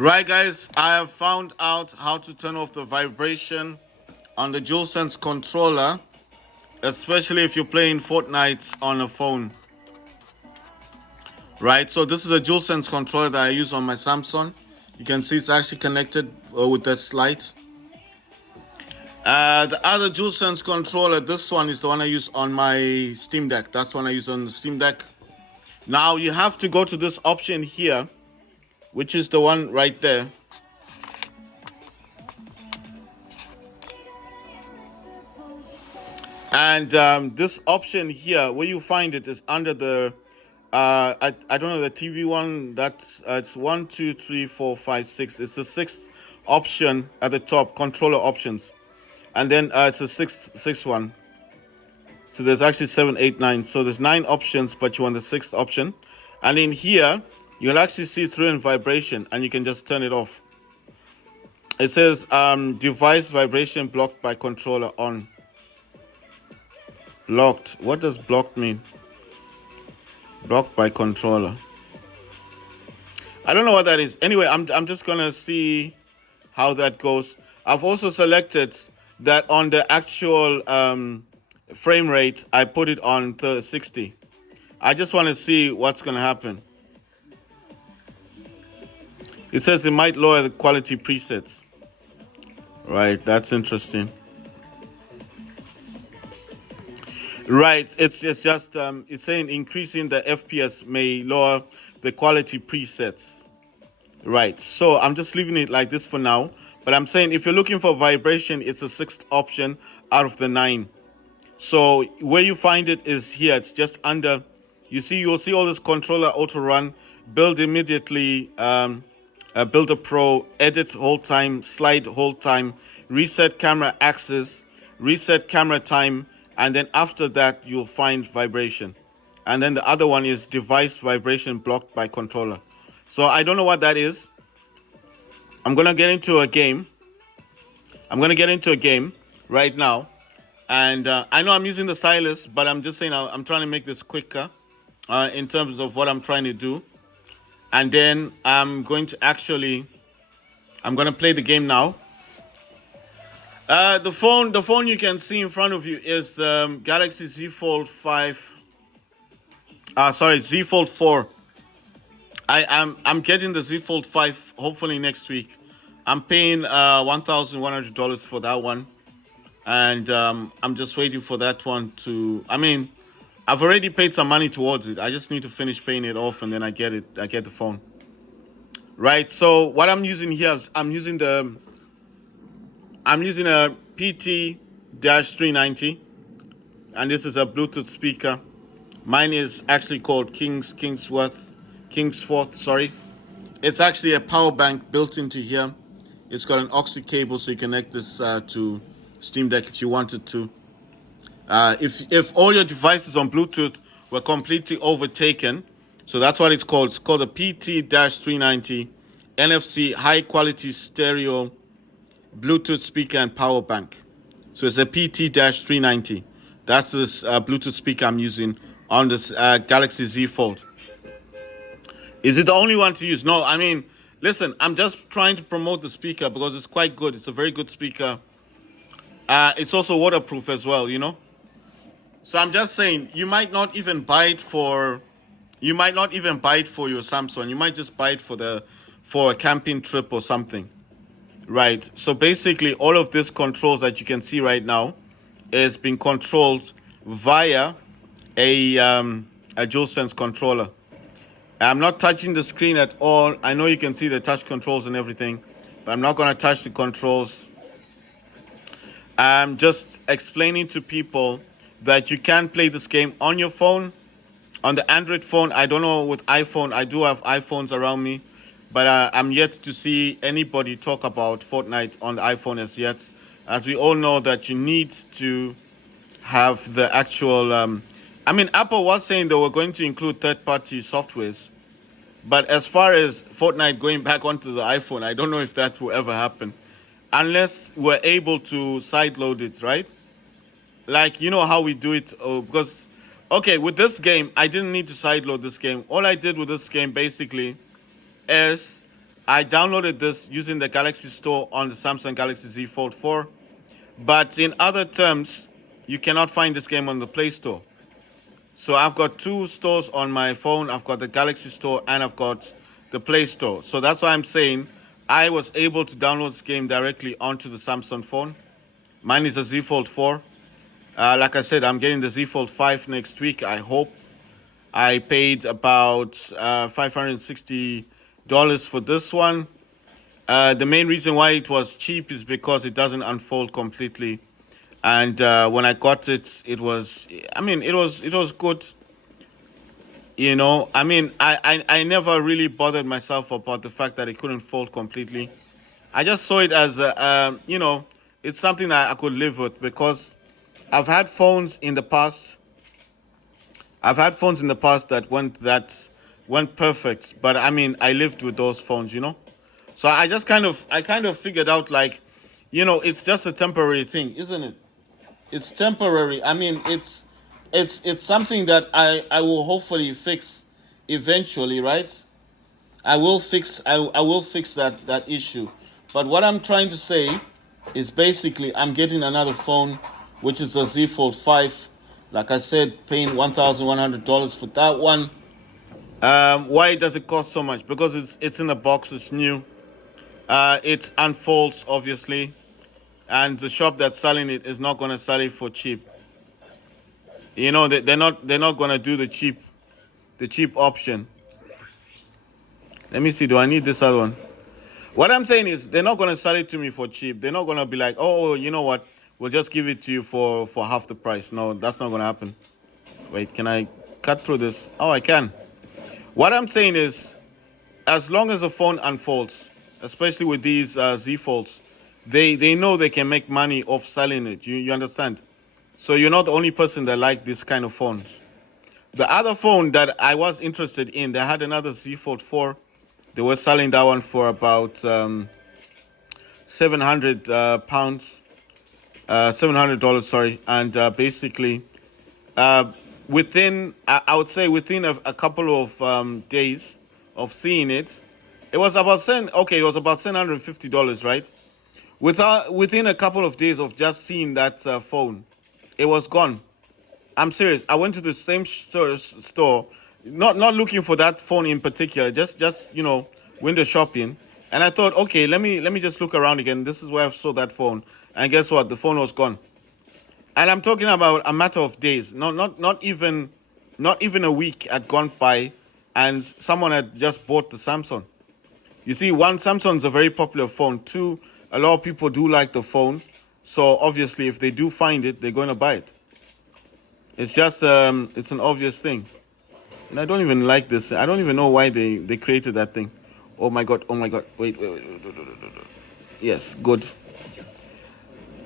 Right, guys, I have found out how to turn off the vibration on the DualSense controller, especially if you're playing Fortnite on a phone. Right, so this is a DualSense controller that I use on my Samsung. You can see it's actually connected with this light. The other DualSense controller, this one is the one I use on my Steam Deck. That's the one I use on the Steam Deck. Now you have to go to this option here, which is the one right there. And this option here, where you find it, is under the I don't know, the TV one. That's it's 1, 2, 3, 4, 5, 6. It's the sixth option at the top, controller options, and then it's the sixth one. So there's actually 7, 8, 9. So there's 9 options, but you want the sixth option. And in here, you'll actually see through and vibration, and you can just turn it off. It says device vibration blocked by controller on. Blocked. What does blocked mean? Blocked by controller. I don't know what that is. Anyway, I'm just gonna see how that goes. I've also selected that on the actual frame rate, I put it on 60. I just want to see what's gonna happen. It says it might lower the quality presets. Right, that's interesting. Right, it's just it's saying increasing the FPS may lower the quality presets. Right, so I'm just leaving it like this for now. But I'm saying if you're looking for vibration, it's the sixth option out of the 9. So where you find it is here. It's just under. You'll see all this controller auto run, build immediately, build a pro, edit hold time, slide hold time, reset camera access, reset camera time. And then after that, you'll find vibration. And then the other one is device vibration blocked by controller. So I don't know what that is. I'm going to get into a game. Right now. And I know I'm using the stylus, but I'm just saying I'm trying to make this quicker in terms of what I'm trying to do. And then I'm going to play the game now. The phone you can see in front of you is the Galaxy Z Fold 5. Z Fold 4. I'm getting the Z Fold 5 hopefully next week. I'm paying $1,100 for that one, and I'm just waiting for that one to. I mean, I've already paid some money towards it. I just need to finish paying it off, and then I get it. I get the phone. Right. So what I'm using here is I'm using a PT-390, and this is a Bluetooth speaker. Mine is actually called Kingsforth. Sorry, it's actually a power bank built into here. It's got an aux cable, so you connect this to Steam Deck if you wanted to. If all your devices on Bluetooth were completely overtaken, so that's what it's called. It's called a PT-390 NFC high quality stereo Bluetooth speaker and power bank. So it's a PT-390. That's this Bluetooth speaker I'm using on this Galaxy Z Fold. Is it the only one to use? No, I mean, listen, I'm just trying to promote the speaker because it's quite good. It's a very good speaker. It's also waterproof as well, you know. So I'm just saying, you might not even buy it for your Samsung. You might just buy it for a camping trip or something. Right, so basically all of these controls that you can see right now is being controlled via a DualSense controller. I'm not touching the screen at all. I know you can see the touch controls and everything, but I'm not going to touch the controls. I'm just explaining to people that you can play this game on your phone, on the Android phone. I don't know with iPhone. I do have iPhones around me. But I'm yet to see anybody talk about Fortnite on the iPhone as yet. As we all know that you need to have the actual... Apple was saying they were going to include third-party softwares. But as far as Fortnite going back onto the iPhone, I don't know if that will ever happen. Unless we're able to sideload it, right? Like, you know how we do it? Because, okay, with this game, I didn't need to sideload this game. All I did with this game, basically... is I downloaded this using the Galaxy Store on the Samsung Galaxy Z Fold 4. But in other terms, you cannot find this game on the Play Store. So I've got two stores on my phone. I've got the Galaxy Store and I've got the Play Store. So that's why I'm saying I was able to download this game directly onto the Samsung phone. Mine is a Z Fold 4. Like I said, I'm getting the Z Fold 5 next week, I hope. I paid about $560 for this one. The main reason why it was cheap is because it doesn't unfold completely. And when I got it, it was good. You know, I never really bothered myself about the fact that it couldn't fold completely. I just saw it as, it's something that I could live with because I've had phones in the past. That went perfect, but I lived with those phones, you know. So I kind of figured out like, it's just a temporary thing, isn't it? It's temporary. It's something that I will hopefully fix eventually, right? I will fix that issue. But what I'm trying to say is basically I'm getting another phone, which is a Z Fold 5. Like I said, paying $1,100 for that one. Why does it cost so much? Because it's in the box, it's new. It unfolds obviously, and the shop that's selling it is not going to sell it for cheap. You know, they're not going to do the cheap option. Let me see. Do I need this other one? What I'm saying is they're not going to sell it to me for cheap. They're not going to be like, oh, you know what? We'll just give it to you for half the price. No, that's not going to happen. Wait, can I cut through this? Oh, I can. What I'm saying is, as long as the phone unfolds, especially with these Z Folds, they know they can make money off selling it. You understand? So you're not the only person that like this kind of phones. The other phone that I was interested in, they had another Z Fold 4. They were selling that one for about 700 pounds, $700, sorry. And basically, within, I would say within a couple of days of seeing it, it was about $750, right? Within a couple of days of just seeing that phone, it was gone. I'm serious. I went to the same store, not looking for that phone in particular, just window shopping, and I thought, okay, let me just look around again. This is where I saw that phone, and guess what? The phone was gone. And I'm talking about a matter of days, not even a week had gone by, and someone had just bought the Samsung. You see, one, Samsung's a very popular phone. Two, a lot of people do like the phone, so obviously if they do find it, they're going to buy it. It's just it's an obvious thing. And I don't even like this. I don't even know why they created that thing. Oh my god. Wait. Yes, good.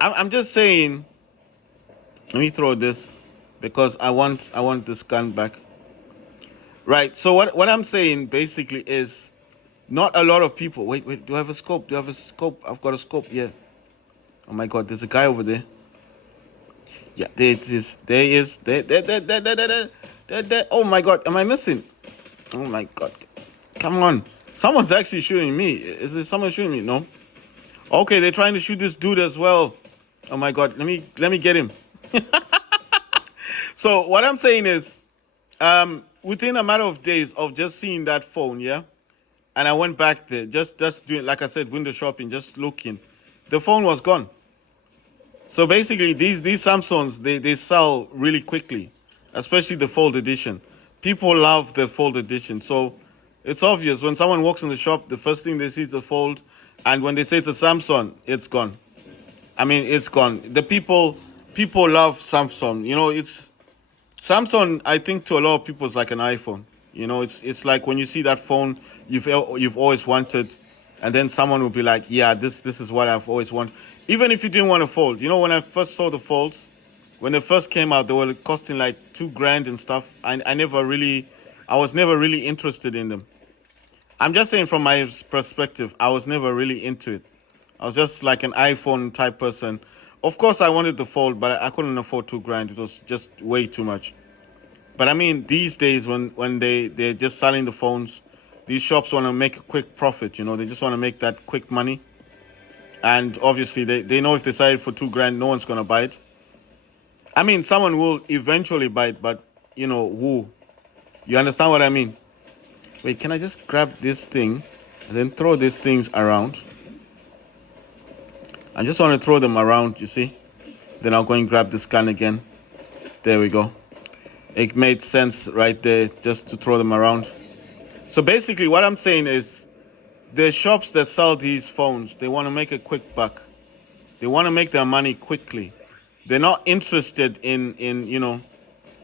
I'm just saying, let me throw this because I want this gun back. Right. So what I'm saying basically is not a lot of people. Wait, do I have a scope? I've got a scope, yeah. Oh my god, there's a guy over there. Yeah, there it is. There he is. There. Oh my god, am I missing? Oh my god. Come on. Someone's actually shooting me. Is there someone shooting me? No. Okay, they're trying to shoot this dude as well. Oh my god, let me get him. So what I'm saying is, within a matter of days of just seeing that phone, yeah, and I went back there, just doing, like I said, window shopping, just looking, the phone was gone. So basically, these Samsungs, they sell really quickly, especially the Fold Edition. People love the Fold Edition. So it's obvious when someone walks in the shop, the first thing they see is the Fold, and when they say it's a Samsung, it's gone. It's gone. The people love Samsung. You know, it's Samsung. I think to a lot of people, it's like an iPhone. You know, it's like when you see that phone you've always wanted, and then someone will be like, yeah, this is what I've always wanted. Even if you didn't want to fold. You know, when I first saw the Folds, when they first came out, they were costing like $2,000 and stuff. I was never really interested in them. I'm just saying from my perspective, I was never really into it. I was just like an iPhone type person. Of course, I wanted the Fold, but I couldn't afford $2,000. It was just way too much. But these days when they're just selling the phones these shops want to make a quick profit. You know, they just want to make that quick money. And obviously, they know if they sell it for $2,000, no one's going to buy it. I mean, someone will eventually buy it, but, you know, who? You understand what I mean? Wait, can I just grab this thing and then throw these things around? I just want to throw them around, you see? Then I'll go and grab this gun again. There we go. It made sense right there just to throw them around. So basically what I'm saying is the shops that sell these phones, they want to make a quick buck. They want to make their money quickly. They're not interested in you know,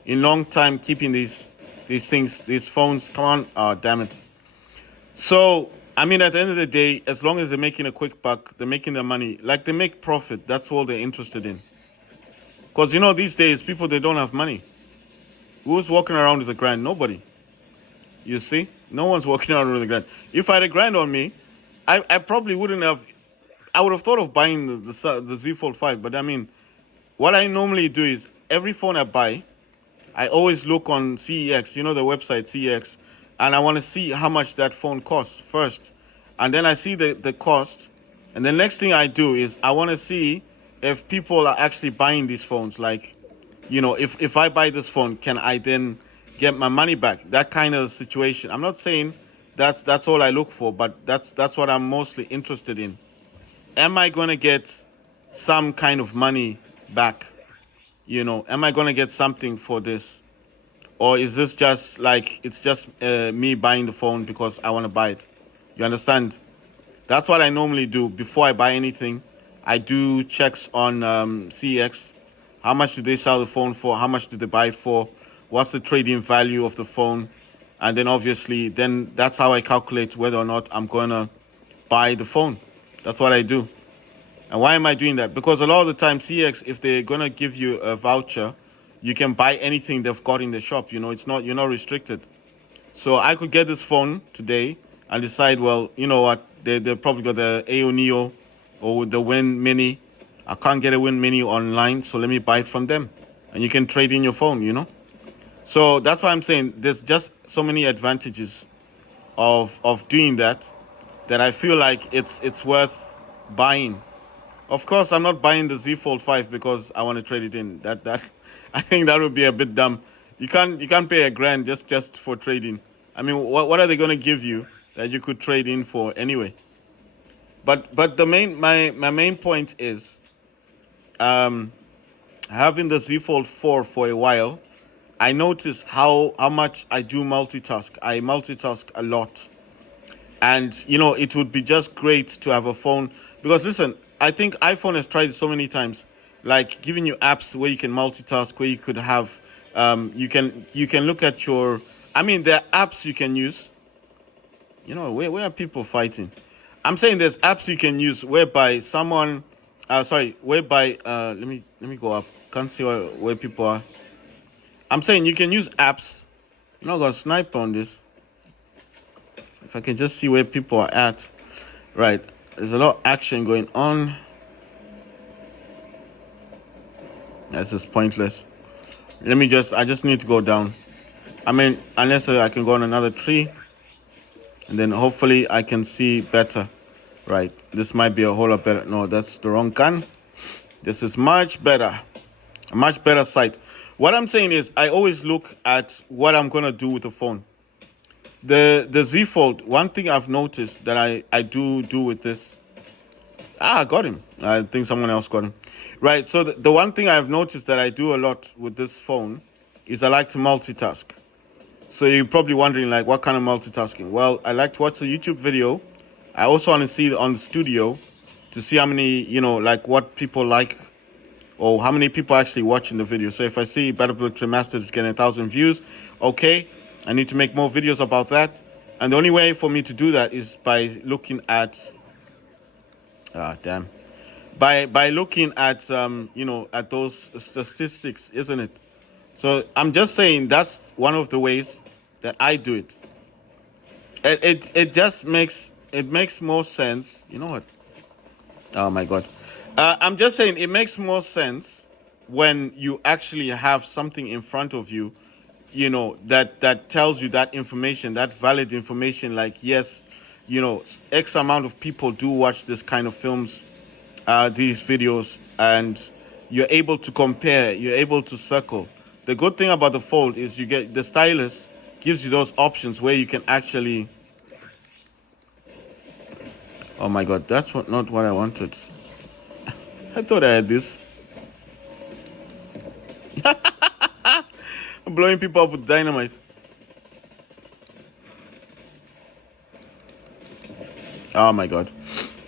in long time keeping these things, these phones. Come on. Oh, damn it. So, I mean, at the end of the day, as long as they're making a quick buck, they're making their money, like they make profit, that's all they're interested in. Because, you know, these days, people, they don't have money. Who's walking around with $1,000? Nobody. You see? No one's walking around with $1,000. If I had $1,000 on me, I probably wouldn't have, I would have thought of buying the Z Fold 5. But I mean, what I normally do is, every phone I buy, I always look on CEX, you know, the website CEX, and I want to see how much that phone costs first. And then I see the cost. And the next thing I do is I want to see if people are actually buying these phones. Like, you know, if I buy this phone, can I then get my money back? That kind of situation. I'm not saying that's all I look for, but that's what I'm mostly interested in. Am I going to get some kind of money back? You know, am I going to get something for this? Or is this just like, it's just me buying the phone because I want to buy it? You understand? That's what I normally do. Before I buy anything, I do checks on CX. How much do they sell the phone for? How much do they buy it for? What's the trading value of the phone? And then obviously, then that's how I calculate whether or not I'm going to buy the phone. That's what I do. And why am I doing that? Because a lot of the time, CX, if they're going to give you a voucher, you can buy anything they've got in the shop. You know, you're not restricted. So I could get this phone today and decide, well, you know what, they probably got the AO Neo or the Win Mini. I can't get a Win Mini online, so let me buy it from them. And you can trade in your phone, you know. So that's why I'm saying there's just so many advantages of doing that I feel like it's worth buying. Of course, I'm not buying the Z Fold 5 because I want to trade it in. That I think that would be a bit dumb. You can't pay $1,000 just for trading. I mean, what are they going to give you that you could trade in for anyway? But my main point is, having the Z Fold 4 for a while, I notice how much I do multitask. I multitask a lot. And, you know, it would be just great to have a phone. Because, listen, I think iPhone has tried it so many times. Like, giving you apps where you can multitask, where you could have... you can look at your... I mean, there are apps you can use. You know, where are people fighting? I'm saying there's apps you can use whereby someone... whereby... let me go up. Can't see where people are. I'm saying you can use apps. I'm not going to snipe on this. If I can just see where people are at. Right. There's a lot of action going on. That's just pointless. I just need to go down. I mean, unless I can go on another tree. And then hopefully I can see better. Right. This might be a whole lot better. No, that's the wrong gun. This is much better. A much better sight. What I'm saying is I always look at what I'm going to do with the phone. The Z Fold, one thing I've noticed that I do with this. I got him. I think someone else got him. Right, so the one thing I've noticed that I do a lot with this phone is I like to multitask. So you're probably wondering, like, what kind of multitasking? Well, I like to watch a YouTube video. I also want to see it on the studio to see how many, you know, like what people like or how many people actually watching the video. So if I see Battlefield Remastered is getting 1,000 views, okay, I need to make more videos about that. And the only way for me to do that is by looking at... By looking at, you know, at those statistics, isn't it? So I'm just saying that's one of the ways that I do it. It just makes more sense. You know what? Oh my God. I'm just saying it makes more sense when you actually have something in front of you that tells you that information, that valid information, like, yes, X amount of people do watch this kind of films, these videos, and you're able to compare, you're able to circle. The good thing about the Fold is you get the stylus gives you those options where you can actually. Oh my god, that's not what I wanted. I thought I had this. I'm blowing people up with dynamite. Oh my god.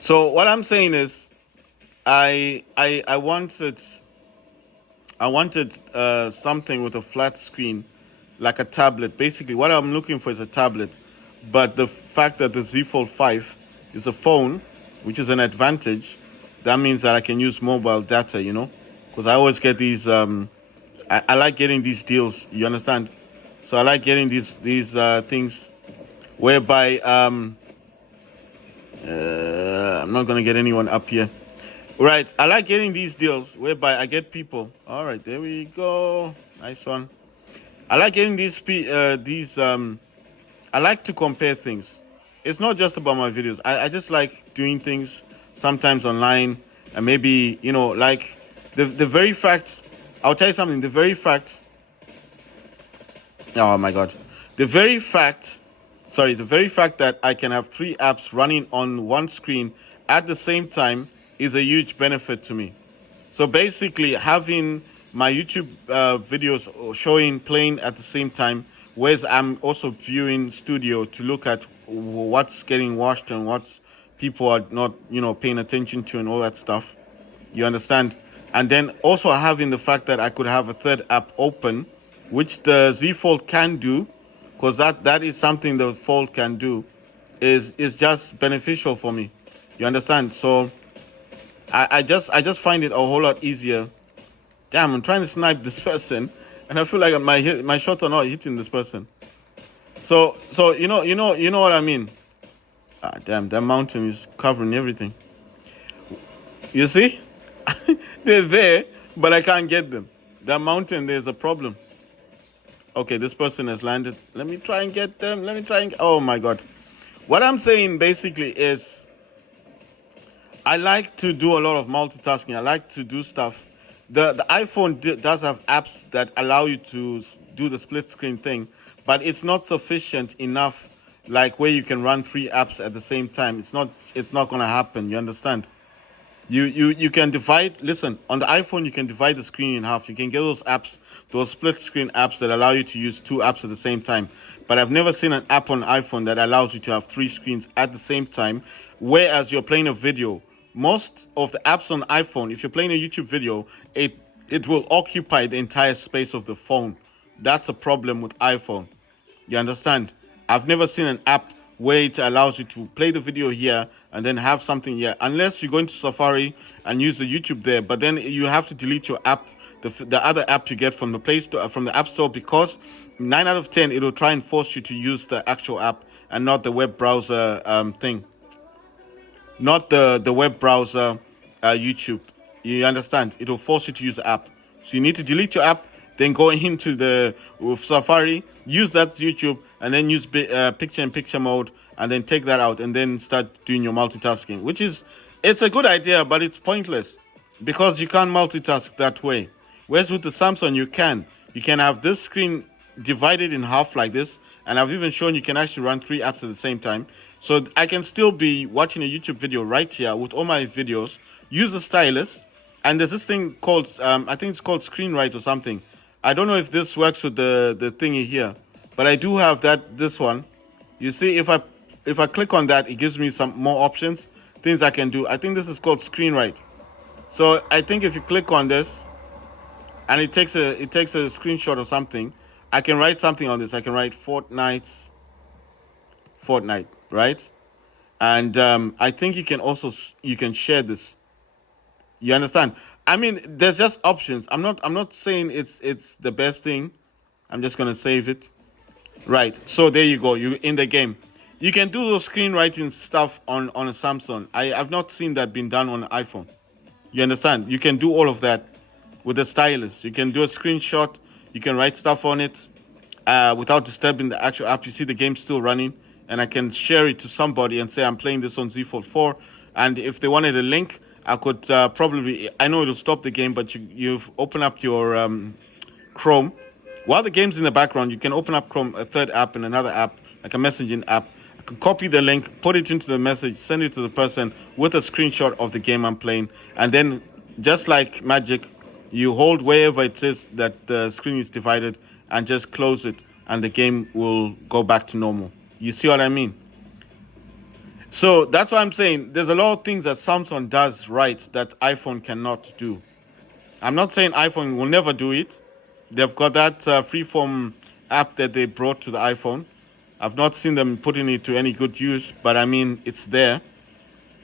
So what I'm saying is, I wanted something with a flat screen, like a tablet. Basically, what I'm looking for is a tablet. But the fact that the Z Fold 5 is a phone, which is an advantage, that means that I can use mobile data, because I always get these. I like getting these deals. You understand? So I like getting these things whereby I'm not gonna get anyone up here. Right, I like getting these deals whereby I get people. All right, there we go. Nice one. I like getting I like to compare things. It's not just about my videos. I just like doing things sometimes online, and maybe, like the very fact, I'll tell you something, the very fact, oh my God, the very fact that I can have 3 apps running on one screen at the same time is a huge benefit to me. So basically, having my YouTube videos playing at the same time, whereas I'm also viewing studio to look at what's getting watched and what people are not, paying attention to and all that stuff. You understand? And then also having the fact that I could have a third app open, which the Z Fold can do, because that is something the Fold can do, is just beneficial for me. You understand? So I just find it a whole lot easier. Damn, I'm trying to snipe this person, and I feel like my shots are not hitting this person. So you know what I mean. Ah, damn, that mountain is covering everything. You see, they're there, but I can't get them. That mountain, there's a problem. Okay, this person has landed. Let me try and get them. Oh my God. What I'm saying basically is, I like to do a lot of multitasking. I like to do stuff. The iPhone does have apps that allow you to do the split screen thing, but it's not sufficient enough, like where you can run 3 apps at the same time. It's not gonna happen. You understand? You can divide. Listen, on the iPhone you can divide the screen in half. You can get those apps, those split screen apps that allow you to use 2 apps at the same time. But I've never seen an app on iPhone that allows you to have 3 screens at the same time, whereas you're playing a video. Most of the apps on iPhone, if you're playing a YouTube video, it will occupy the entire space of the phone. That's the problem with iPhone. You understand? I've never seen an app where it allows you to play the video here and then have something here, unless you go into Safari and use the YouTube there. But then you have to delete your app, the other app you get from the Play Store, from the App Store, because 9 out of 10 it'll try and force you to use the actual app and not the web browser thing. Not the web browser YouTube. You understand? It will force you to use the app. So you need to delete your app, then go into the Safari, use that YouTube, and then use picture-in-picture mode, and then take that out, and then start doing your multitasking. It's a good idea, but it's pointless, because you can't multitask that way. Whereas with the Samsung, you can. You can have this screen divided in half like this, and I've even shown you can actually run 3 apps at the same time. So I can still be watching a YouTube video right here with all my videos, use the stylus, and there's this thing called, I think it's called ScreenWrite or something. I don't know if this works with the thingy here, but I do have this one. You see, if I click on that, it gives me some more options, things I can do. I think this is called ScreenWrite. So I think if you click on this, and it takes a screenshot or something, I can write something on this. I can write Fortnite, right? And I think you can share this. You understand? I mean, there's just options. I'm not saying it's the best thing. I'm just gonna save it. Right. So there you go. You in the game. You can do those screenwriting stuff on a Samsung. I've not seen that being done on an iPhone. You understand? You can do all of that with the stylus. You can do a screenshot. You can write stuff on it. without disturbing the actual app. You see the game still running, and I can share it to somebody and say I'm playing this on Z Fold 4. And if they wanted a link, I could probably, I know it'll stop the game, but you've opened up your Chrome. While the game's in the background, you can open up Chrome, a third app and another app, like a messaging app. I could copy the link, put it into the message, send it to the person with a screenshot of the game I'm playing, and then just like magic, you hold wherever it says that the screen is divided and just close it, and the game will go back to normal. You see what I mean? So that's why I'm saying there's a lot of things that Samsung does right that iPhone cannot do. I'm not saying iPhone will never do it. They've got that freeform app that they brought to the iPhone. I've not seen them putting it to any good use, but I mean, it's there.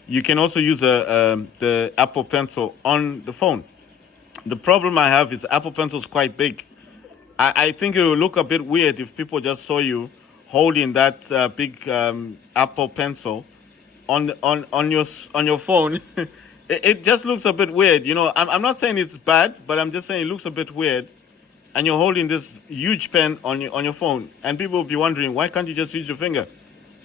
You can also use the Apple Pencil on the phone. The problem I have is Apple Pencil is quite big. I think it will look a bit weird if people just saw you holding that big Apple Pencil on your phone. It just looks a bit weird. You know, I'm not saying it's bad, but I'm just saying it looks a bit weird. And you're holding this huge pen on your phone, and people will be wondering, why can't you just use your finger?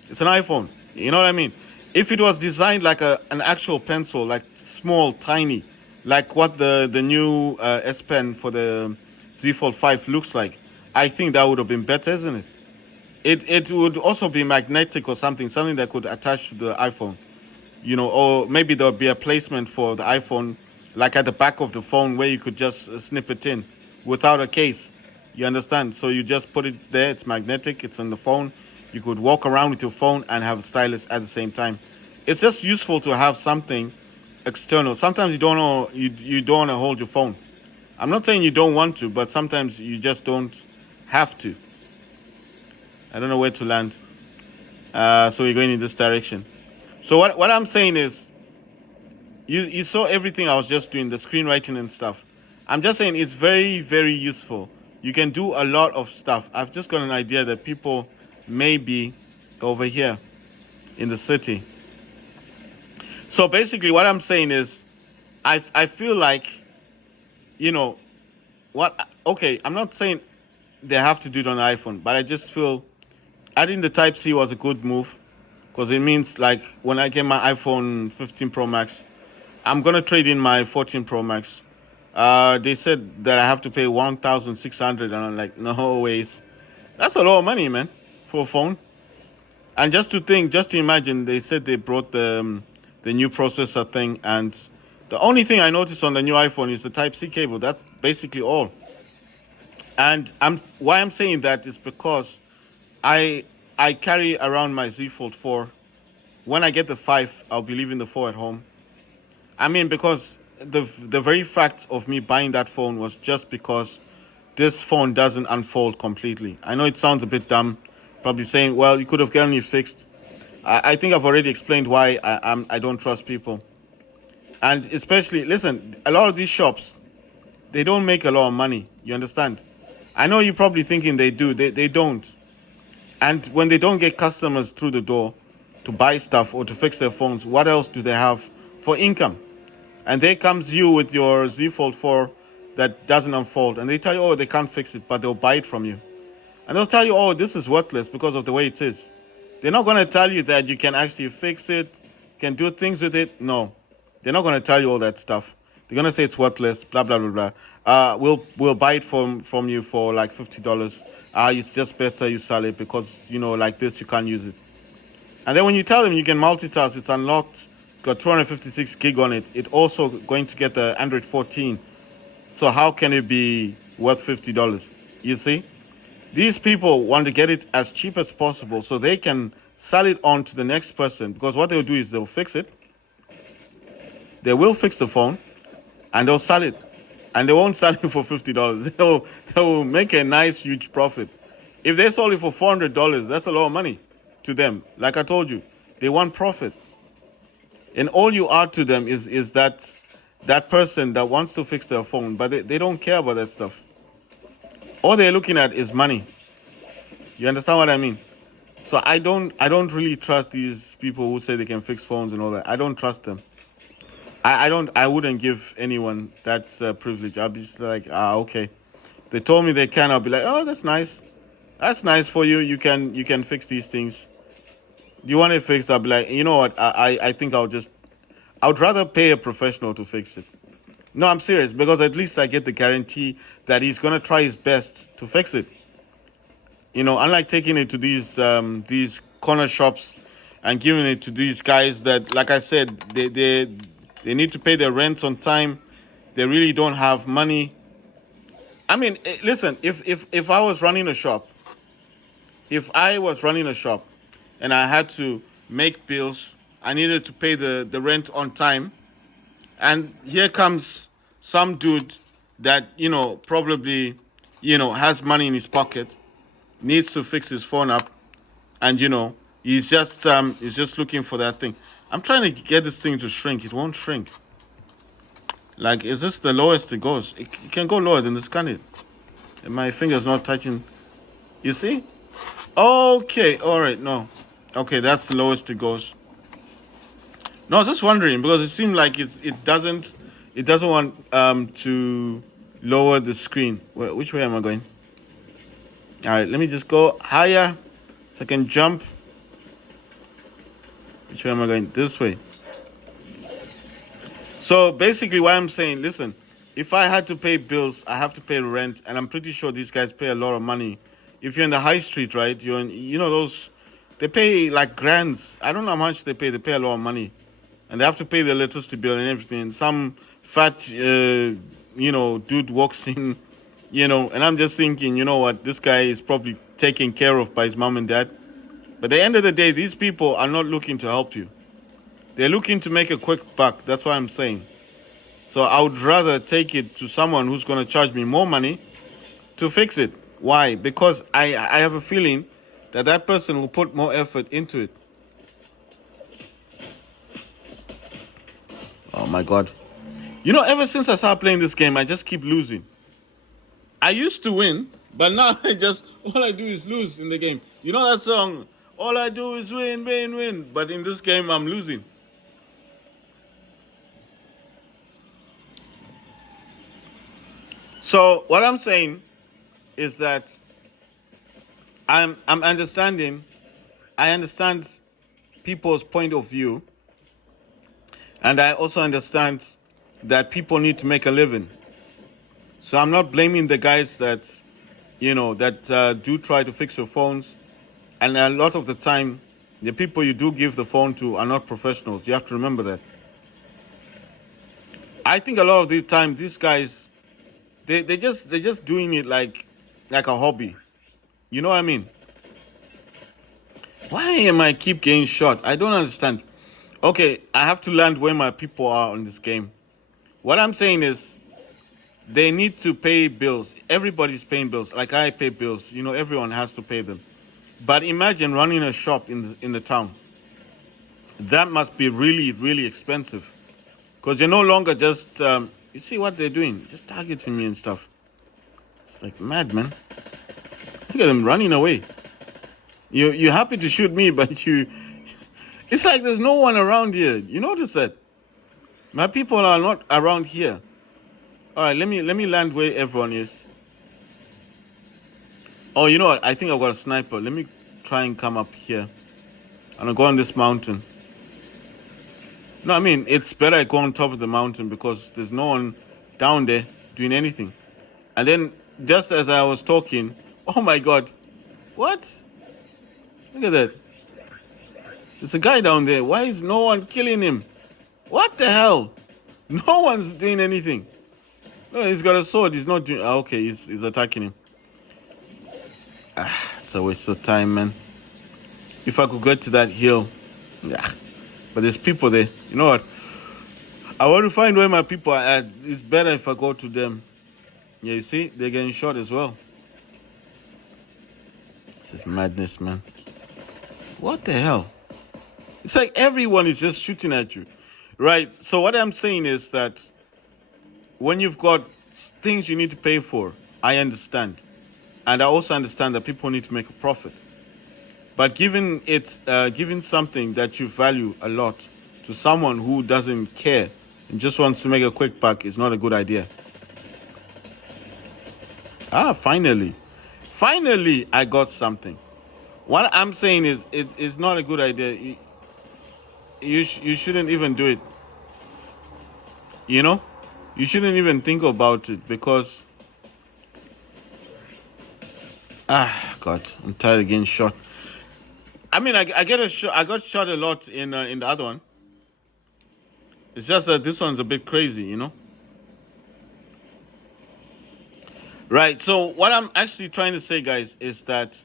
It's an iPhone. You know what I mean? If it was designed like an actual pencil, like small, tiny, like what the new S Pen for the Z Fold 5 looks like, I think that would have been better, isn't it? It would also be magnetic or something that could attach to the iPhone. You know, or maybe there would be a placement for the iPhone, like at the back of the phone, where you could just snip it in without a case. You understand? So you just put it there. It's magnetic. It's on the phone. You could walk around with your phone and have a stylus at the same time. It's just useful to have something external. Sometimes you don't know, you don't want to hold your phone. I'm not saying you don't want to, but sometimes you just don't have to. I don't know where to land. So we're going in this direction. So what I'm saying is, you saw everything I was just doing, the screenwriting and stuff. I'm just saying it's very, very useful. You can do a lot of stuff. I've just got an idea that people may be over here in the city. So basically what I'm saying is, I feel like, you know, okay, I'm not saying they have to do it on the iPhone, but I just feel adding the Type-C was a good move, because it means, like, when I get my iPhone 15 Pro Max, I'm going to trade in my 14 Pro Max. They said that I have to pay $1,600, and I'm like, no ways. That's a lot of money, man, for a phone. And just to imagine, they said they brought the new processor thing, and the only thing I noticed on the new iPhone is the Type-C cable. That's basically all. And why I'm saying that is because I carry around my Z Fold 4. When I get the 5, I'll be leaving the 4 at home. I mean, because the very fact of me buying that phone was just because this phone doesn't unfold completely. I know it sounds a bit dumb, probably saying, well, you could have gotten it fixed. I think I've already explained why I don't trust people. And especially, listen, a lot of these shops, they don't make a lot of money. You understand? I know you're probably thinking they do. They don't. And when they don't get customers through the door to buy stuff or to fix their phones, what else do they have for income? And there comes you with your Z Fold 4 that doesn't unfold, and they tell you, oh, they can't fix it, but they'll buy it from you. And they'll tell you, oh, this is worthless because of the way it is. They're not going to tell you that you can actually fix it, can do things with it. No, they're not going to tell you all that stuff. They're going to say it's worthless, blah, blah, blah, blah. We'll buy it from you for like $50. It's just better you sell it because, you know, like this, you can't use it. And then when you tell them you can multitask, it's unlocked, it's got 256 gig on it. It's also going to get the Android 14. So how can it be worth $50? You see? These people want to get it as cheap as possible so they can sell it on to the next person, because what they'll do is they'll fix it. They will fix the phone and they'll sell it. And they won't sell it for $50. They'll make a nice, huge profit. If they sold it for $400, that's a lot of money to them. Like I told you, they want profit. And all you are to them is that person that wants to fix their phone, but they don't care about that stuff. All they're looking at is money. You understand what I mean? So I don't really trust these people who say they can fix phones and all that. I don't trust them. I wouldn't give anyone that privilege. I'll be just like, okay. They told me they can. I'll be like, oh, that's nice. That's nice for you. You can fix these things. You want it fixed? I'll be like, you know what? I think I would rather pay a professional to fix it. No, I'm serious, because at least I get the guarantee that he's gonna try his best to fix it. Unlike taking it to these corner shops and giving it to these guys that, like I said, they need to pay their rents on time. They really don't have money. I mean, listen, if I was running a shop, and I had to make bills, I needed to pay the rent on time, and here comes some dude that probably has money in his pocket, needs to fix his phone up, and he's just looking for that thing. I'm trying to get this thing to shrink. It won't shrink. Like, is this the lowest it goes? It can go lower than this, can it? And my finger's not touching. You see? Okay, all right, no. Okay, that's the lowest it goes. No, I was just wondering, because it seemed like it doesn't want to lower the screen. Which way am I going? All right, let me just go higher so I can jump. Which way am I going? This way. So basically what I'm saying, listen, if I had to pay bills, I have to pay rent, and I'm pretty sure these guys pay a lot of money. If you're in the high street, right, those, they pay like grands. I don't know how much they pay. They pay a lot of money. And they have to pay the electricity bill and everything. And some fat, dude walks in, and I'm just thinking, you know what, this guy is probably taken care of by his mom and dad. But at the end of the day, these people are not looking to help you. They're looking to make a quick buck. That's what I'm saying. So I would rather take it to someone who's going to charge me more money to fix it. Why? Because I have a feeling that person will put more effort into it. Oh my God. Ever since I started playing this game, I just keep losing. I used to win, but now all I do is lose in the game. You know that song, all I do is win, win, win. But in this game, I'm losing. So what I'm saying is that I'm understanding. I understand people's point of view, and I also understand that people need to make a living. So I'm not blaming the guys that do try to fix your phones, and a lot of the time, the people you do give the phone to are not professionals. You have to remember that. I think a lot of the time, these guys, they're just doing it like a hobby. You know what I mean? Why am I keep getting shot? I don't understand. Okay, I have to land where my people are on this game. What I'm saying is, they need to pay bills. Everybody's paying bills. Like I pay bills. Everyone has to pay them. But imagine running a shop in the town. That must be really, really expensive. Because you're no longer just, you see what they're doing? Just targeting me and stuff. It's like mad, man. Look at them running away. You're happy to shoot me, but it's like there's no one around here. You notice that? My people are not around here. All right, let me land where everyone is. Oh, you know what? I think I've got a sniper. Let me try and come up here. And I'll go on this mountain. No, I mean, it's better I go on top of the mountain because there's no one down there doing anything. And then, just as I was talking, oh my God, what? Look at that. There's a guy down there. Why is no one killing him? What the hell? No one's doing anything. No, he's got a sword. He's not doing... okay, he's attacking him. It's a waste of time, man. If I could get to that hill. Yeah. But there's people there. You know what? I want to find where my people are at. It's better if I go to them. Yeah, you see? They're getting shot as well. This is madness, man. What the hell? It's like everyone is just shooting at you. Right? So what I'm saying is that when you've got things you need to pay for, I understand. And I also understand that people need to make a profit. But giving something that you value a lot to someone who doesn't care and just wants to make a quick buck is not a good idea. Finally. Finally, I got something. What I'm saying is, it's not a good idea. You shouldn't even do it. You know, you shouldn't even think about it because God, I'm tired of getting shot. I mean, I get a shot. I got shot a lot in the other one. It's just that this one's a bit crazy, you know. Right. So what I'm actually trying to say, guys, is that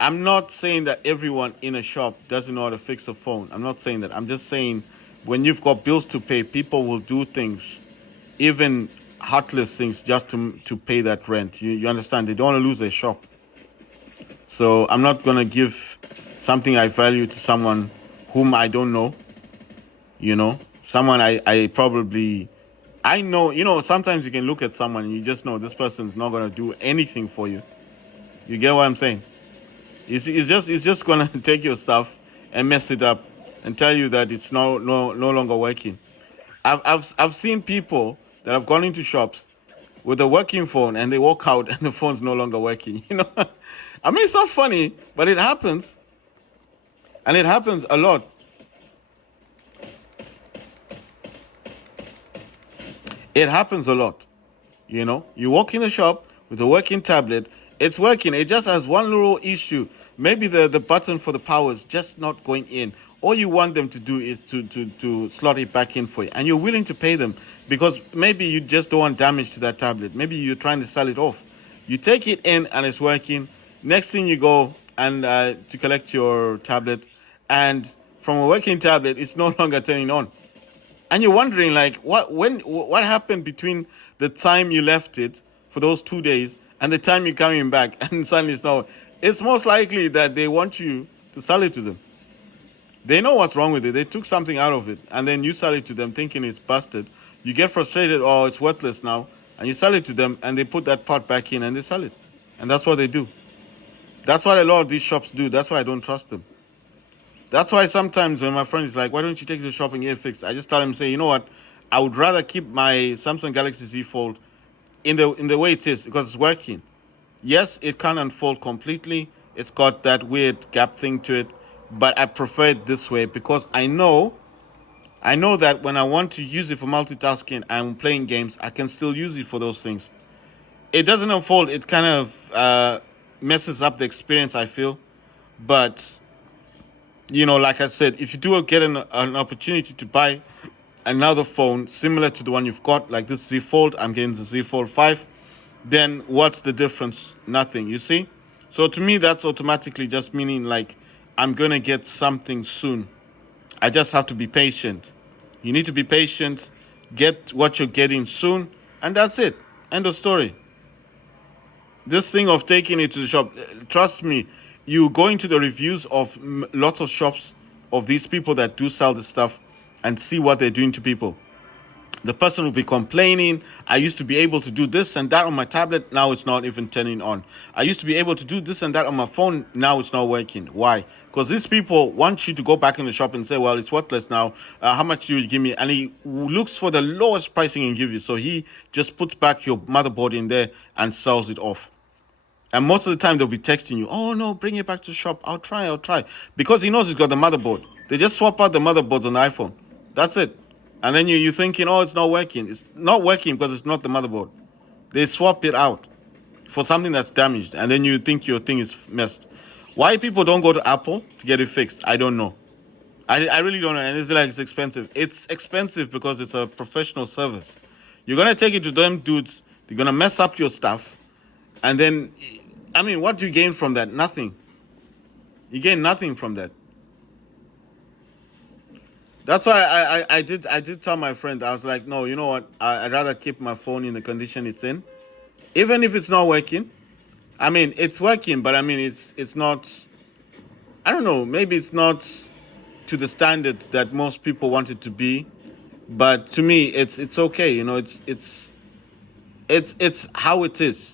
I'm not saying that everyone in a shop doesn't know how to fix a phone. I'm not saying that. I'm just saying when you've got bills to pay, people will do things, even heartless things, just to pay that rent. You understand? They don't want to lose their shop. So I'm not gonna give something I value to someone whom I don't know. You know, someone I probably I know. You know, sometimes you can look at someone and you just know this person's not gonna do anything for you. You get what I'm saying? It's just gonna take your stuff and mess it up and tell you that it's no longer working. I've seen people that have gone into shops with a working phone and they walk out and the phone's no longer working. You know, I mean it's not funny, but it happens, and it happens a lot. It happens a lot. You know, you walk in the shop with a working tablet, it's working. It just has one little issue. Maybe the button for the power is just not going in. All you want them to do is to slot it back in for you. And you're willing to pay them because maybe you just don't want damage to that tablet. Maybe you're trying to sell it off. You take it in and it's working. Next thing you go and to collect your tablet, and from a working tablet, it's no longer turning on. And you're wondering, like, what happened between the time you left it for those 2 days and the time you're coming back, and suddenly it's not. It's most likely that they want you to sell it to them. They know what's wrong with it. They took something out of it, and then you sell it to them thinking it's busted. You get frustrated, oh, it's worthless now, and you sell it to them, and they put that part back in and they sell it. And that's what they do. That's what a lot of these shops do. That's why I don't trust them. That's why sometimes when my friend is like, why don't you take the shop and get it fixed? I just tell him, say, you know what? I would rather keep my Samsung Galaxy Z Fold in the way it is because it's working. Yes, it can unfold completely. It's got that weird gap thing to it, but I prefer it this way because I know that when I want to use it for multitasking and playing games, I can still use it for those things. It doesn't unfold. It kind of messes up the experience, I feel. But you know, like I said, if you do get an opportunity to buy another phone similar to the one you've got, like this Z Fold, I'm getting the Z Fold 5, then what's the difference? Nothing, you see? So to me, that's automatically just meaning like I'm going to get something soon. I just have to be patient. You need to be patient, get what you're getting soon, and that's it. End of story. This thing of taking it to the shop, trust me, you go into the reviews of lots of shops of these people that do sell this stuff and see what they're doing to people. The person will be complaining, I used to be able to do this and that on my tablet, now it's not even turning on. I used to be able to do this and that on my phone, now it's not working. Why? Because these people want you to go back in the shop and say, well, it's worthless now. How much do you give me? And he looks for the lowest pricing he can give you. So he just puts back your motherboard in there and sells it off. And most of the time they'll be texting you, oh no, bring it back to the shop. I'll try. Because he knows he's got the motherboard. They just swap out the motherboards on the iPhone. That's it. And then you're thinking, oh, it's not working. It's not working because it's not the motherboard. They swap it out for something that's damaged. And then you think your thing is messed. Why people don't go to Apple to get it fixed, I don't know. I really don't know. And it's like it's expensive. It's expensive because it's a professional service. You're going to take it to them dudes. They're going to mess up your stuff. And then, I mean, what do you gain from that? Nothing. You gain nothing from that. That's why I did tell my friend, I was like, no, you know what? I'd rather keep my phone in the condition it's in. Even if it's not working. I mean, it's working, but I mean, it's not, I don't know, maybe it's not to the standard that most people want it to be. But to me, it's okay. You know, it's how it is.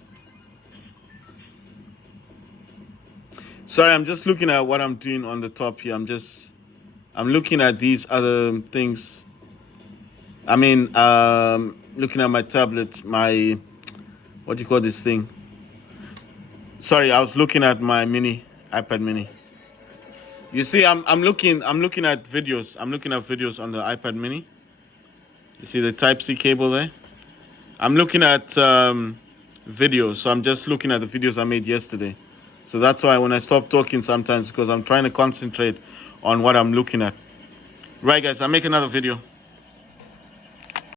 Sorry, I'm just looking at what I'm doing on the top here. I'm looking at these other things. I mean, looking at my tablet, what do you call this thing? Sorry, I was looking at my iPad mini. You see, I'm looking at videos. I'm looking at videos on the iPad mini. You see the Type-C cable there? I'm looking at videos, so I'm just looking at the videos I made yesterday. So that's why when I stop talking sometimes, because I'm trying to concentrate on what I'm looking at. Right, guys, I'll make another video.